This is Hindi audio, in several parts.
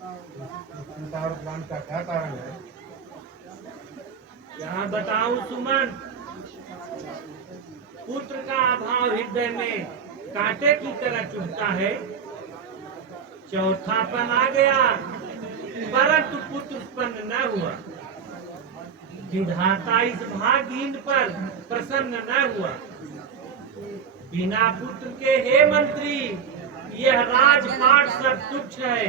संसार प्लान का क्या कारण है? यहाँ बताऊं सुमन, पुत्र का अभाव हृदय में कांटे की तरह चुभता है। चौथापन आ गया परंतु पुत्र उत्पन्न न हुआ। विधाता इस भागहीन पर प्रसन्न न हुआ। बिना पुत्र के हे मंत्री, यह राजपाट सब तुच्छ है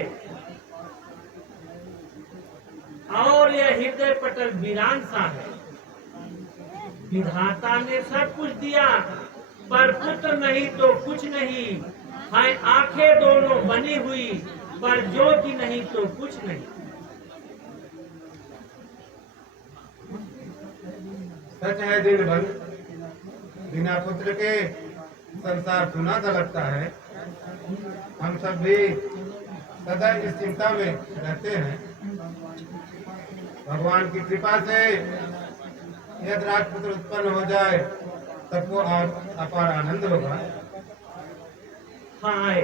और यह हृदय पटल वीरान सा है। विधाता ने सब कुछ दिया पर पुत्र नहीं तो कुछ नहीं है। आंखें दोनों बनी हुई पर ज्योति नहीं तो कुछ नहीं। सच है दिन भर बिना पुत्र के संसार सुना सा लगता है। हम सब भी सदा इस चिंता में रहते हैं। भगवान की कृपा से यदि राजपुत्र उत्पन्न हो जाए सबको अपार आनंद होगा। हाँ,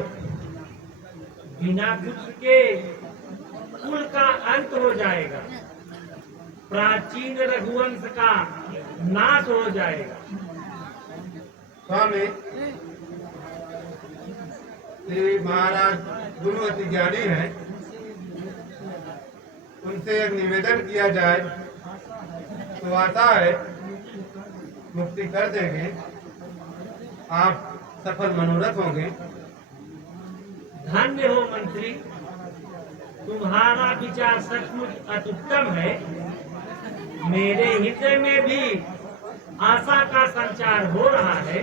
बिना पुत्र के कुल का अंत हो जाएगा। प्राचीन रघुवंश का नाश हो जाएगा। स्वामी, श्री महाराज गुरु अति ज्ञानी है, उनसे एक निवेदन किया जाए तो आता है मुक्ति कर देंगे, आप सफल मनोरथ होंगे। धन्य हो मंत्री, तुम्हारा विचार सचमुच अत्युत्तम है। मेरे हृदय में भी आशा का संचार हो रहा है।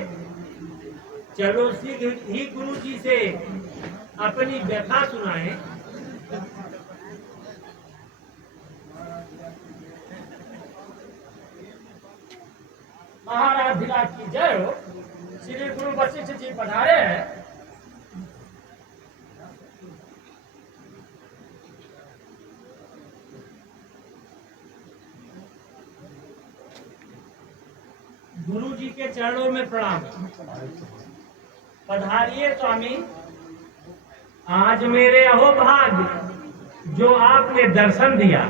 चलो शीघ्र ही गुरु जी से अपनी व्यथा सुनाएं। महाराज भिलास की जय हो। श्री गुरु वशिष्ठ जी पधारे हैं। गुरु जी के चरणों में प्रणाम। पधारिए स्वामी। आज मेरे अहोभाग्य जो आपने दर्शन दिया।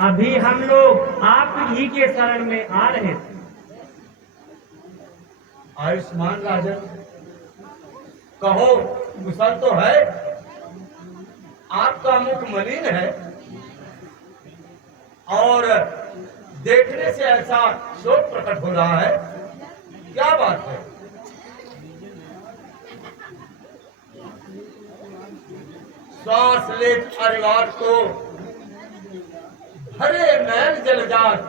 अभी हम लोग आप ही के शरण में आ रहे थे। आयुष्मान राजन, कहो कुशल तो है? आपका मुख मलिन है और देखने से ऐसा शोक प्रकट हो रहा है, क्या बात है? श्वास ले अरिवार को हरे नैन जलजात,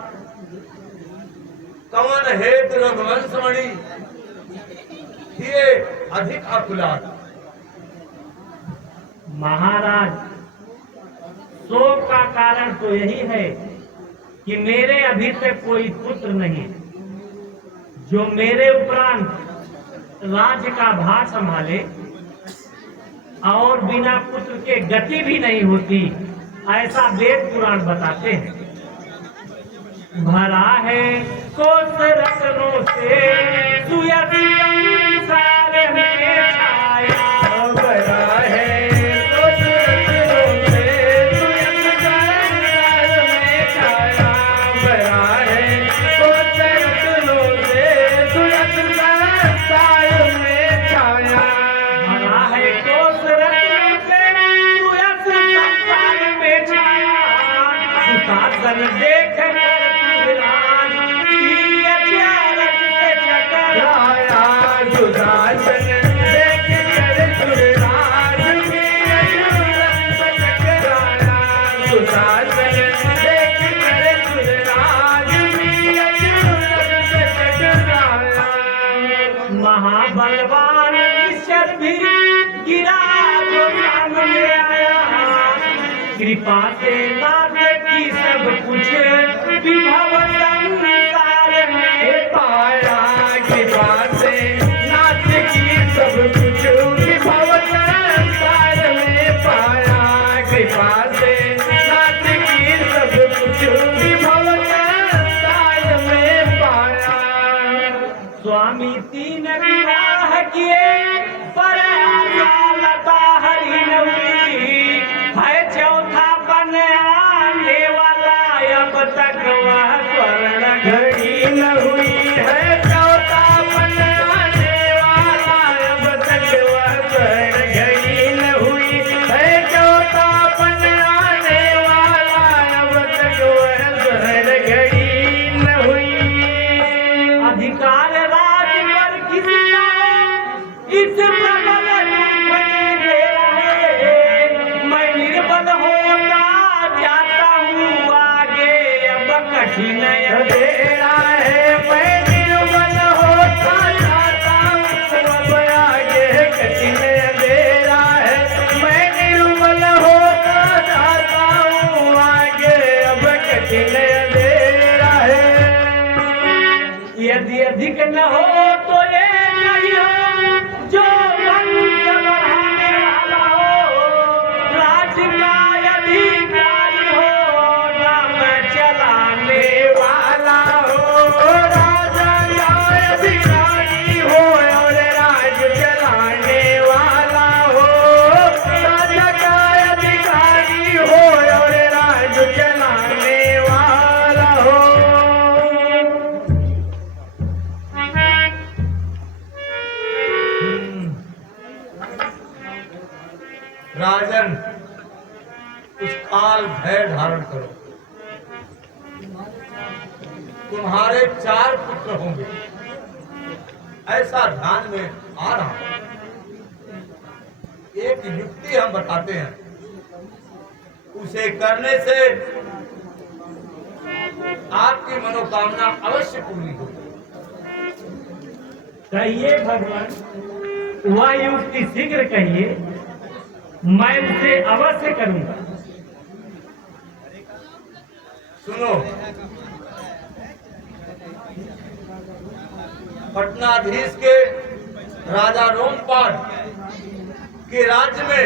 कवन हेत रघुवंशमणि ये अधिक अकुलात। महाराज, शोक का कारण तो यही है कि मेरे अभी तक कोई पुत्र नहीं जो मेरे उपरांत राज्य का भार संभाले, और बिना पुत्र के गति भी नहीं होती, ऐसा वेद पुराण बताते हैं। भरा है कोस रत्नों से सुयस संसार में छाया। भरा है कोस रत्नों से सुयस संसार में छाया। भरा है कोस रत्नों से सुयस संसार में छाया। भरा है कोस रत्नों से सुयस संसार में छाया। सुशासन देख महाबलवान ईश्वर भी गिरा जो सामने आया। कृपा से नाथ की सब कुछ विभव संसार में पाया। कृपा से नाथ की सब कुछ विभव संसार में पाया। कृपा से नाथ की सब कुछ विभव संसार में पाया। स्वामी तीन विवाह किए पर लता हरी न हुई। ठीक न हो तो ये नहीं हो जो वंश बढ़ाने वाला हो, राज का अधिकारी हो, नाम चलाने वाला हो, राजा का अधिकारी हो और राज चलाने वाला हो, राजा का अधिकारी हो और राज चलाने वाला हो। राजन, कुछ काल भय धारण करो। तुम्हारे 4 पुत्र होंगे, ऐसा ध्यान में आ रहा है। एक युक्ति हम बताते हैं, उसे करने से आपकी मनोकामना अवश्य पूरी होगी। कहिए भगवान, वह युक्ति शीघ्र कहिए, मैं उसे अवश्य करूंगा। सुनो, पटनाधीश के राजा रोमपाद के राज्य में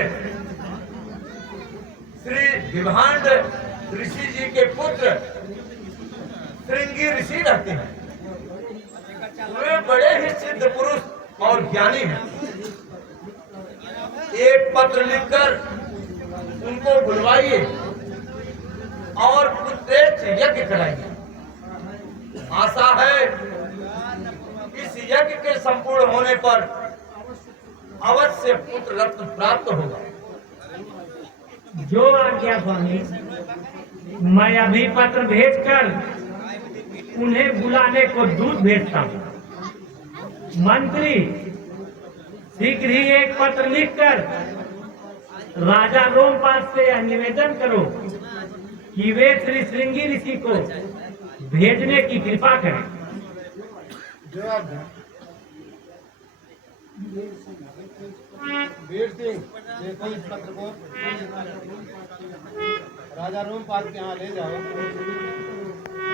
श्री विभांड ऋषि जी के पुत्र श्रृंगी ऋषि रहते हैं। वे बड़े ही सिद्ध पुरुष और ज्ञानी हैं। एक पत्र लिखकर उनको बुलवाइए और पुत्रेष्ठ यज्ञ कराइए। आशा है इस यज्ञ के संपूर्ण होने पर अवश्य पुत्र रत्न प्राप्त होगा। जो आज्ञा स्वामी, मैं अभी पत्र भेजकर उन्हें बुलाने को दूत भेजता हूँ। मंत्री, शीघ्र ही एक पत्र लिखकर राजा रोमपाद से यह निवेदन करो कि वे श्री श्रृंगी ऋषि को भेजने की कृपा करें। जवाब दें। वीर सिंह, देखो इस पत्र को राजा रोमपाद के यहाँ ले जाओ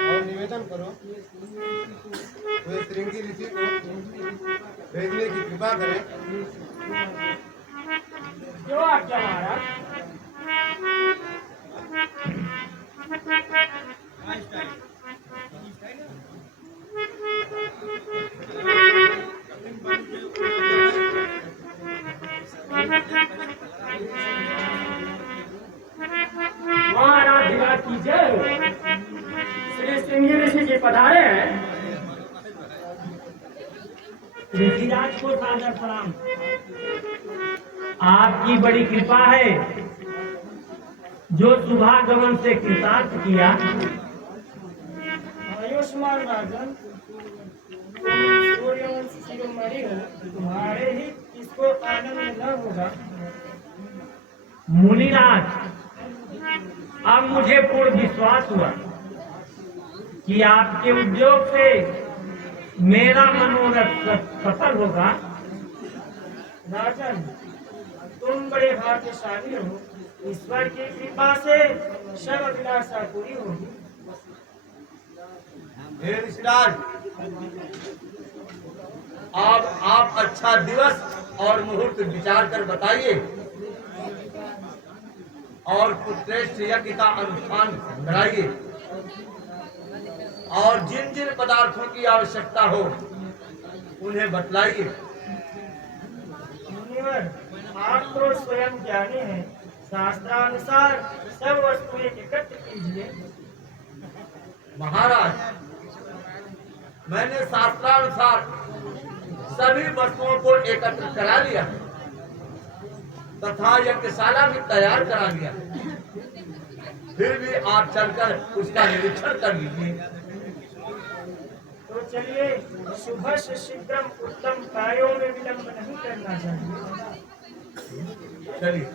और निवेदन करो वे श्रृंगी ऋषि को भेजने की कृपा करें। जो आज्ञा महाराज। महाराज की जय। श्री श्रृंगी ऋषि जी पधारे हैं। ऋषिराज को सादर प्रणाम। आपकी बड़ी कृपा है जो शुभागमन से कृतार्थ किया। आयुष्मान राजन, सूर्यवंश शिरोमणि हो, तुम्हारे ही इसको आनंद न होगा। मुनिराज, अब मुझे पूर्ण विश्वास हुआ कि आपके उद्योग से मेरा मनोरथ सफल होगा। राजन, तुम बड़े भाग्यशाली हो। ईश्वर की कृपा से सब अभिलाषा पूरी होगी। हे ऋषिराज, अब आप अच्छा दिवस और मुहूर्त विचार कर बताइए और पुत्रेष्ठ यज्ञ का अनुष्ठान कराइए और जिन जिन पदार्थों की आवश्यकता हो उन्हें बतलाइए। मुनिवर, आप तो स्वयं ज्ञानी हैं। शास्त्रानुसार सब वस्तुएं एकत्र कीजिए। महाराज, मैंने शास्त्रानुसार सभी वस्तुओं को एकत्र करा लिया तथा यज्ञशाला भी तैयार करा लिया। फिर भी आप चलकर उसका निरीक्षण कर लीजिए। तो चलिए, शुभ से शीघ्रम उत्तम कार्यों में विलंब नहीं करना चाहिए। चलिए।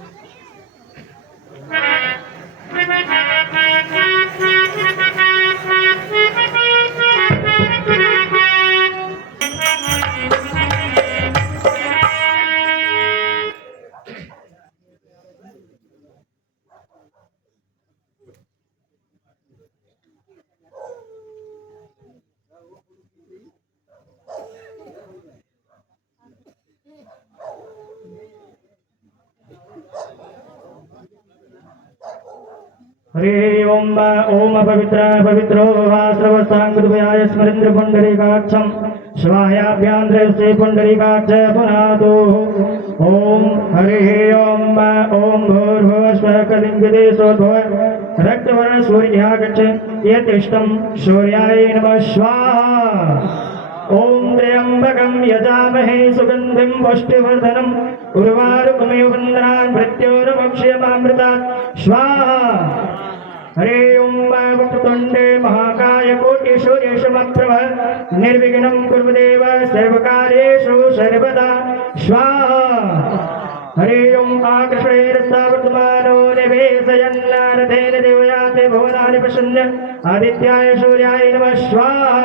हरि ओम पवित्र पवित्रो वा सर्वसांगुद्भयाय स्मरेन्द्र पुंडरीकाक्षं शिवायाभ्यान्द्रस्य पुंडरीकाक्ष पुनातो ओम हरि ओम भूर्भुवस्वः कलिंगदेशोद्भव रक्तवर्ण सूर्यागच्छ यतिष्ठं सूर्याय नमः स्वाहा ओम त्र्यंबकं यजामहे सुगंधिं पुष्टिवर्धनम् उर्वारुकमिव वन्दनान् मृत्योर्मुक्षयमामृतात् स्वाहा हरि ओम वक्रतुण्डे महाकाय कोटिसूर्यसमप्रभ निर्विघ्नं कुरु देव सर्वकार्येषु सर्वदा स्वाहा हरि ओम आकृष्णैरस्तावर्तमानो निवेशयन्नारथेन देवयाते भुवनानि प्रसन्न आदित्याय सूर्याय नमः स्वाहा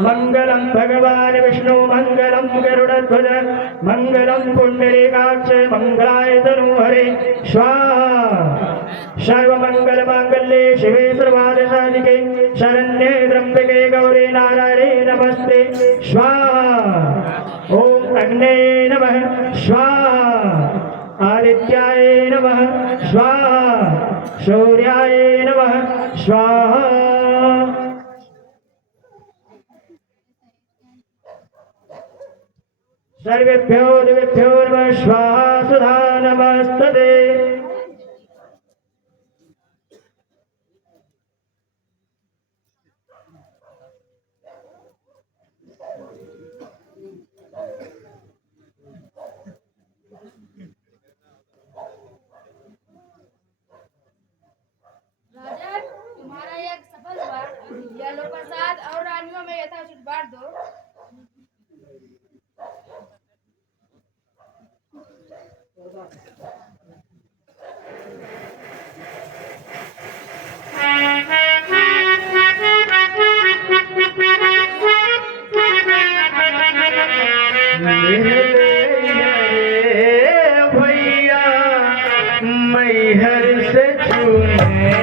मंगलम भगवान विष्णु मंगलम गरुड़ध्वज मंगलम पुंडरीकाक्ष मंगलाय तनूहरे स्वाहा सर्वमंगल मांगल्ये शिवे सर्वार्थ-साधिके शरण्ये त्र्यंबके गौरी नारायणे नमस्ते स्वाहा ओम अग्ने नमः स्वाहा आदित्याय नमः स्वाहा सूर्याय नमः स्वाहा सर्वेभ्यो देवेभ्यो नमः स्वाहा सुधा नमस्तते राजा तुम्हारा यज्ञ सफल हुआ। यह लो प्रसाद और रानियों में यथाचित बांट दो। भैया मैहर से छूने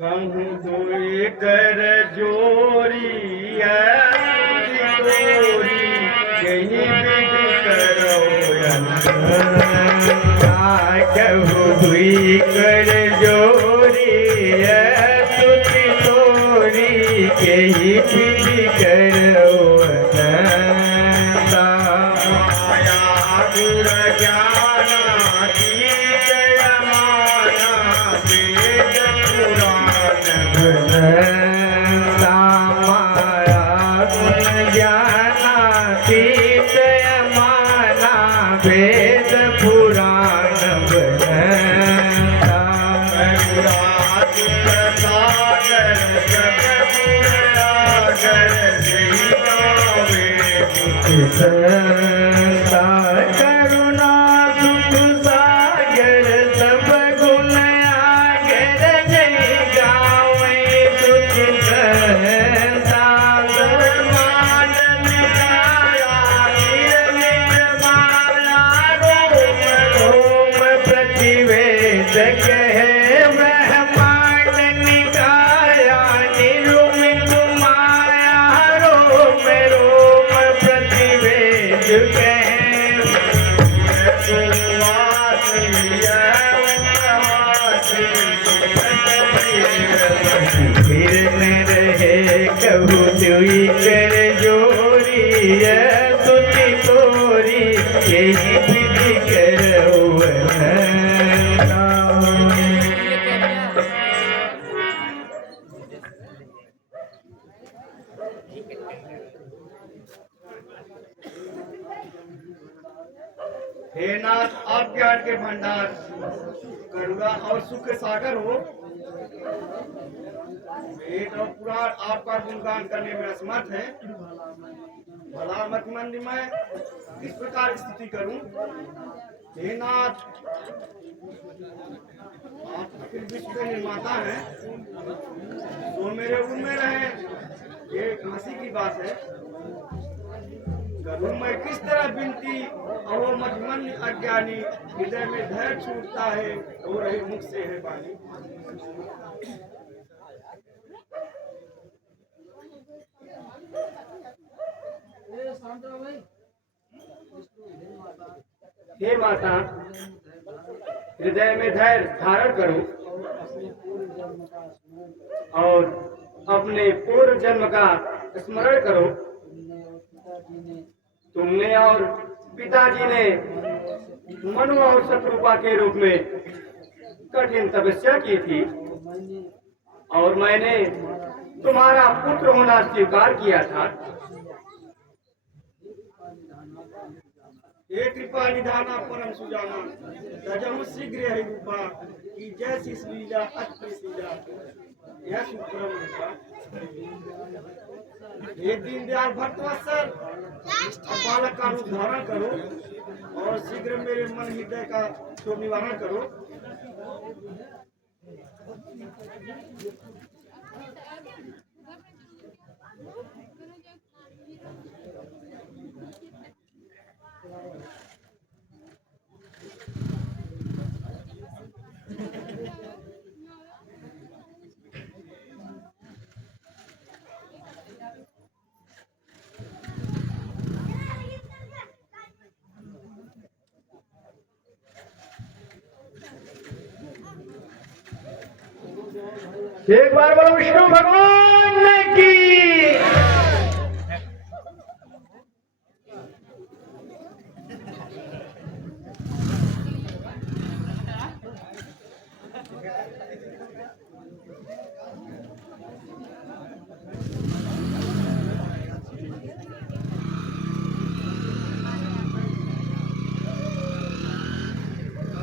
कहूँ कोई कर जोरी कहीं भी करो कहूँ कोई कर जोरी तुझी तोरी कहीं भी करो माया गुण ज्ञान वेद पुराण करुणा सुख सागर सब गुण आगर नहीं गावे सुख कहूँ तुई कर जोरी तुझी तोरी यही विधि करो हे नाथ आप ज्ञान के भंडार करुणा और सुख के सागर हो। वेद और पुराण आपका गुणगान करने में असमर्थ है। भला मत मंद मैं इस प्रकार स्थिति करूं। हे नाथ आप अखिल विश्व के निर्माता हैं तो मेरे उनमें रहे ये हंसी की बात है। करूं मैं किस तरह विनती अहो मधुमन अज्ञानी हृदय में धैर्य छूटता है हो रही मुख से है बानी। हे माता, हृदय में धैर्य धारण करो और अपने पूर्व जन्म का स्मरण करो। तुमने और पिताजी ने मनु और शत्रुपा के रूप में कठिन तपस्या की थी और मैंने तुम्हारा पुत्र होना स्वीकार किया था। हे कृपा निधाना परम सुजाना, तजहु शीघ्र है रूपा कि जैसी लीला अति सीधा यह सुप्रम रूपा। हे दीनदयाल भक्तवत्सल, अब बालक का रूप धारण करो और शीघ्र मेरे मन हृदय का शोक निवारण करो। एक बार बोलो विष्णु भगवान की।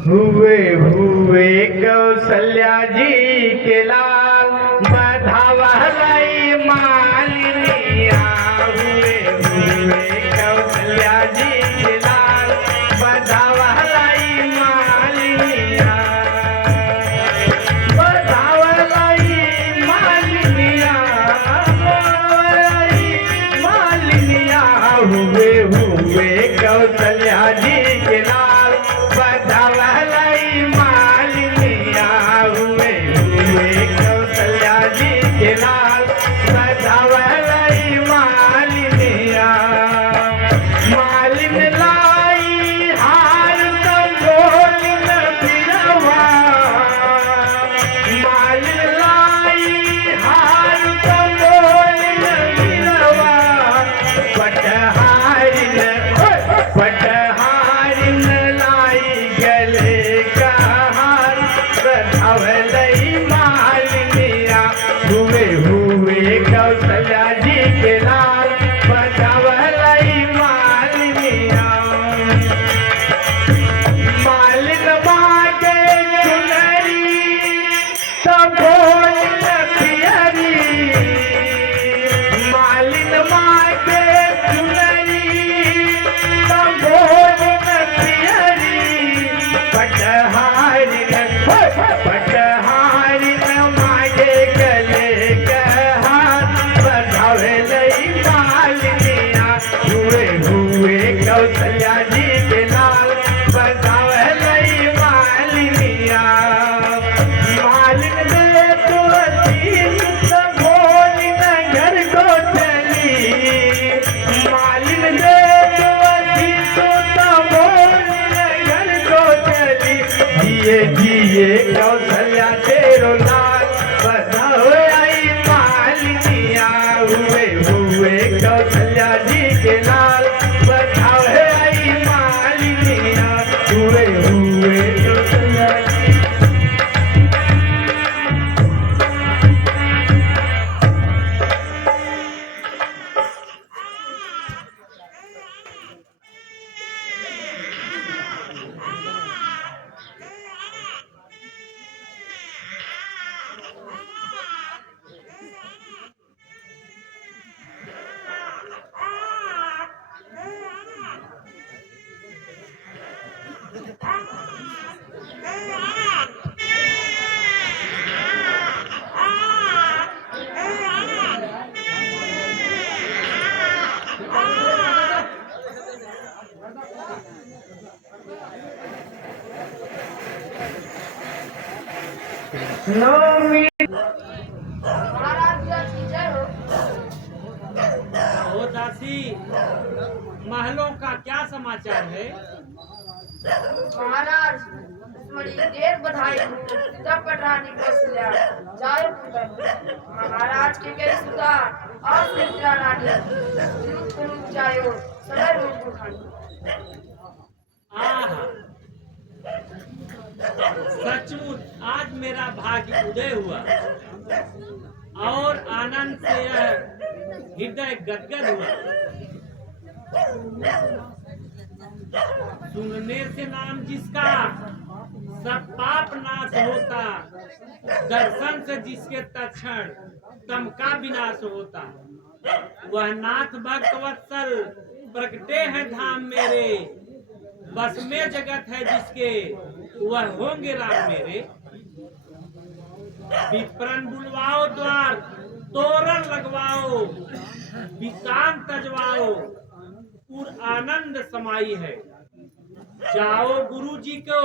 हुए हुए कौशल्या जी के लाल बधावलाई मालिनिया। हुए हुए कौशल्या जी के लाल बधावलाई मालिनिया। बधावलाई मालिनिया, मालिनिया। हुए हुए कौशल्या जी के लाल बधावलाई मालिनिया। हुए हुए कौशल्या जी के लाल बधावलाई मालिनिया। मालिन लाई हार तो बोलिन बिरवा। मालिन लाई हार तो बोलिन बिरवा। पटहारिन पटहारिन लाई गले का हार बधावलाई मालिनिया। हुए हुए कौशल्या जी के लाल बधावलाई मालिनिया। मालिन मांगे चुनरी तो बोलिन पियरी। मालिन मांगे चुनरी तो बोलिन पियरी। पटहारिन पटहारिन मांगे गले का हार बधावलाई मालिनिया। हुए हुए कौशल्या जी के लाल बधावलाई मालिनिया। मालिन दे तो अतीत तो बोलिन घर को चली। मालिन दे तो अतीत तो बोलिन घर को चली। जिए जिए कौशल्या तेरो लाल बधावलाई मालिनिया। हुए हुए कौशल्या जी के लाल बधावलाई मालिनिया। हुए हुए कौशल्या महाराज की जय हो। ओ दासी, महलों का क्या समाचार है? महाराज बड़ी देर बधाई हो तब पटरानी कौशल्या जाए पुत्र महाराज के कई सुधार और सुमित्रा रानी रूप जायो सदा रूप बुखानी। आहा, सचमुच आज मेरा भाग्य उदय हुआ और आनंद से यह हृदय गदगद हुआ। सुनने से नाम जिसका सब पाप नाश होता, दर्शन से जिसके तत्क्षण तम का विनाश होता, वह नाथ भक्त वत्सल प्रगटे हैं धाम मेरे, बस में जगत है जिसके वह होंगे राम मेरे। विप्रन बुलवाओ द्वार, तोरण लगवाओ, वितान तजवाओ, पूर आनंद समाई है। जाओ गुरु जी को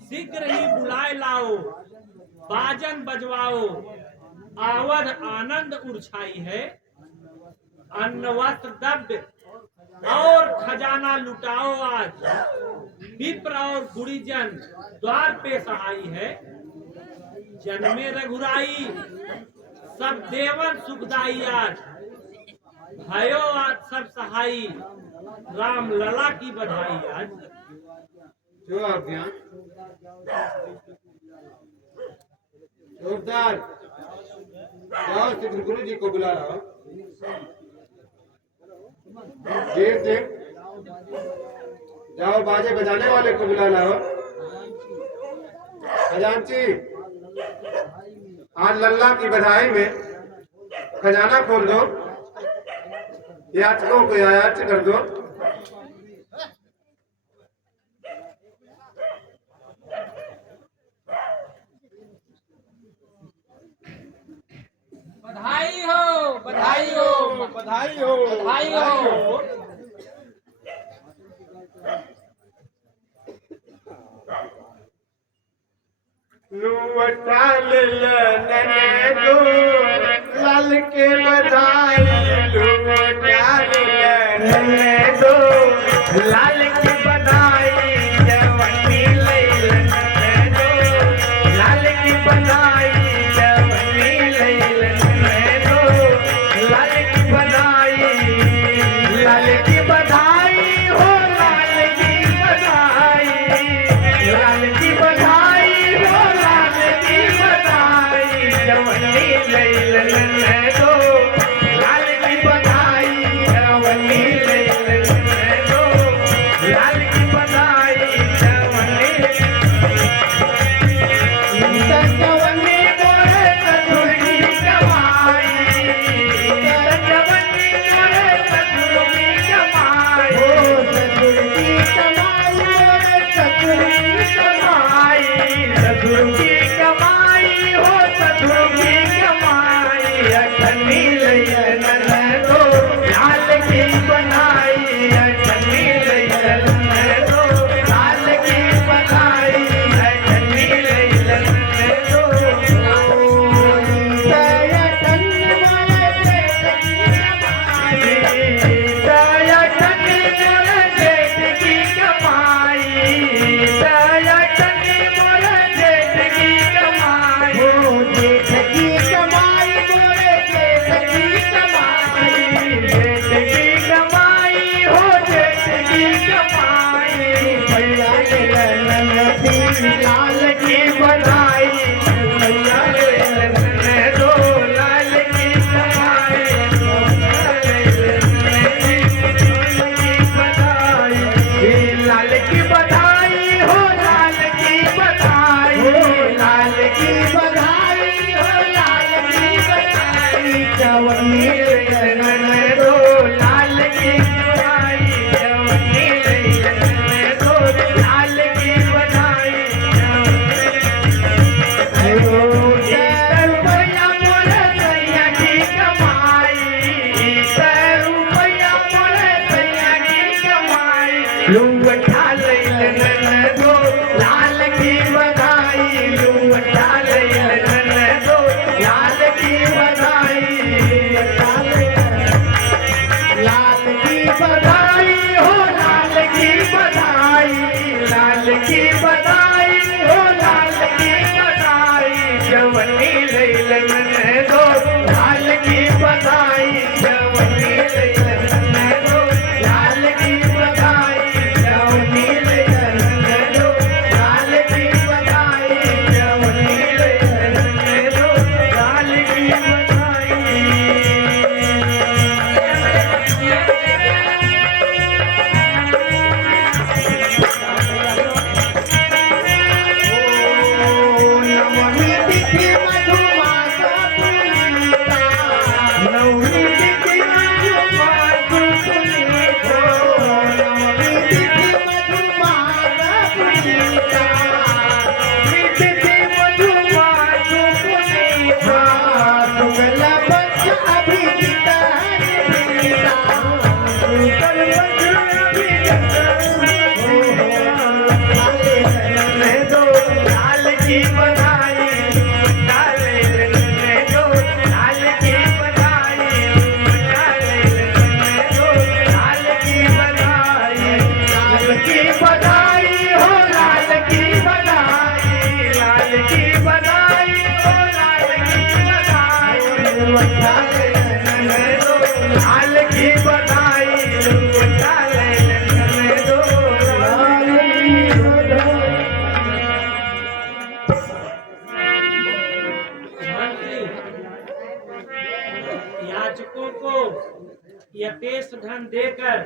शीघ्र ही बुलाए लाओ, बाजन बजवाओ, आवध आनंद उर्छाई है। अन्न वस्त्र दब्ध और खजाना लुटाओ आज, विप्र और गुड़ीजन द्वार पे सहाई है। जन्मे रघुराई सब देवन सुखदाई आज, भयो आज सब सहाई, राम लला की बधाई आज। जो आज्ञा। जोरदार जाओ शीघ्र गुरु जी को बुला लाओ। देर देर जाओ बाजे बजाने वाले को बुला लाओ। खजांची आज लल्ला की बधाई में खजाना खोल दो, याचकों को याच कर दो। बधाई हो, बधाई हो, बधाई हो, बधाई हो। लूटा नने दो लाल के बधाई, लूटा नने दो लाल की बधाई, जवानी लैलन दो लाल की बधाई, जवानी लैलन दो लाल की बधाई, लाल की बधाई हो, लाल की बधाई, लाल की बधाई हो, लाल की बधाई, जवानी लैलन दो लाल की बधाई, जवानी लैलन दो लाल की बधाई, जवानी जवानी मोरे ससुर की कमाई, जवानी मोरे ससुर की कमाई, हो ससुर की कमाई, मोरे ससुर की कमाई, ससुर की कमाई, हो ससुर की कमाई। डाले नंदन दो लाल की बधाई डाले नंदन दो लाल की बधाई। मंत्री, याचकों को यथेष्ट धन देकर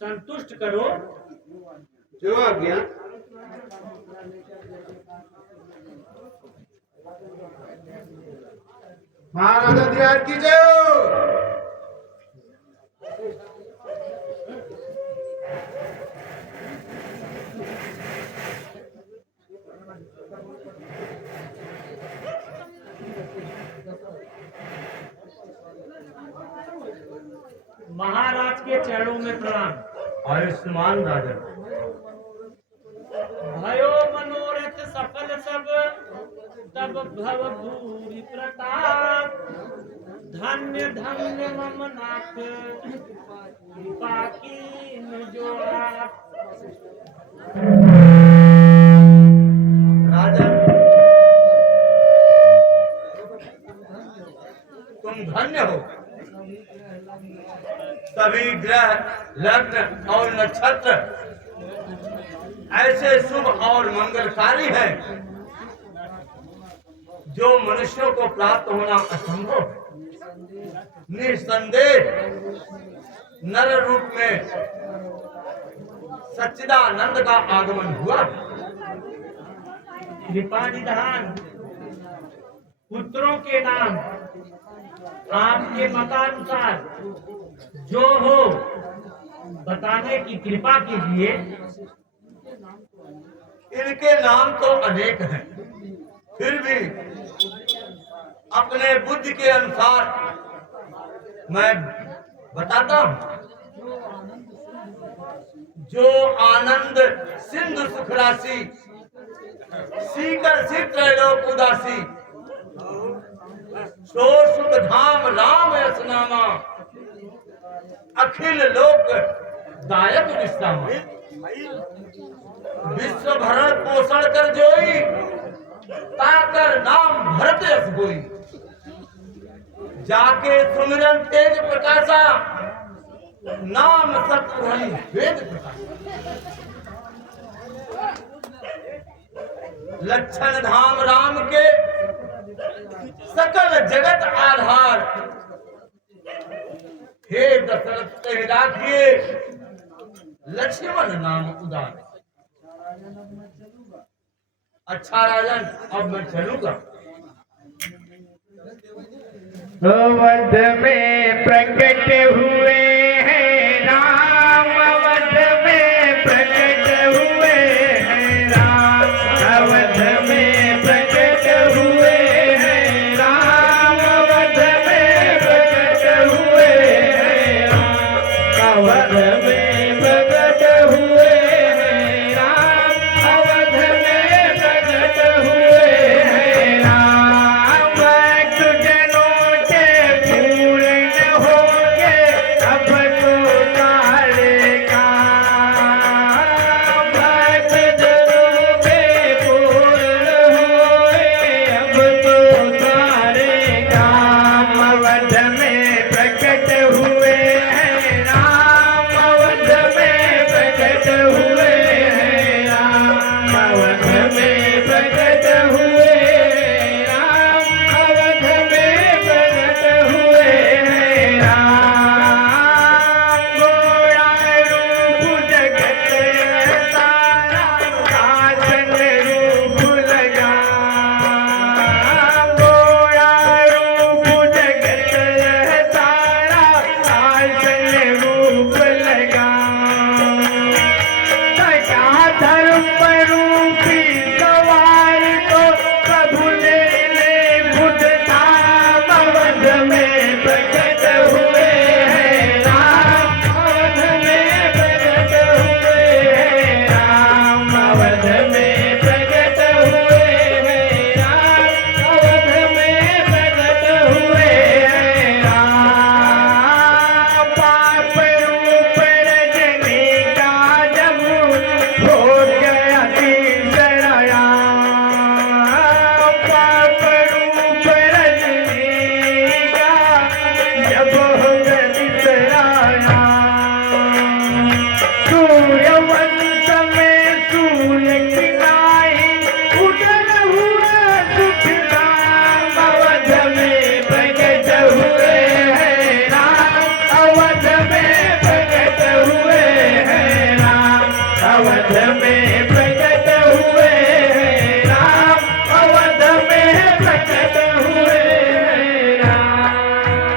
संतुष्ट करो। जो आज्ञा। महाराजा धीराज की जय हो। महाराज के चरणों में प्रणाम। आयुष्मान राजन। भयो मनोरथ सफल सब, तब भव भूरि प्रताप। धन्य धन्य मम नाथ, कृपा कीन जो आप। राजन, तुम धन्य हो। सभी ग्रह, लग्न और नक्षत्र ऐसे शुभ और मंगलकारी हैं जो मनुष्यों को प्राप्त होना असंभव है। निसंदेह नर रूप में सच्चिदानंद का आगमन हुआ। कृपा निधान, पुत्रों के नाम आपके मतानुसार जो हो बताने की कृपा कीजिए। इनके नाम तो अनेक हैं, फिर भी अपने बुद्धि के अनुसार मैं बताता हूँ। जो आनंद सिंधु सुख राशि, सीकर सी त्रैलोक उदासी, सो सुख धाम राम यस नामा, अखिल लोक दायक विश्रामा। विश्व भरण पोषण कर जोई, ताकर नाम भरत यस गोई। जाके सुमिरन तेज प्रकाशा, नाम सत्य वेद प्रकाशा। लक्षण धाम राम के, सकल जगत आधार। हे दशरथ कह राखिए, लक्ष्मण नाम उदार। अच्छा राजन, अब मैं चलूंगा। वध में प्रकट हुआ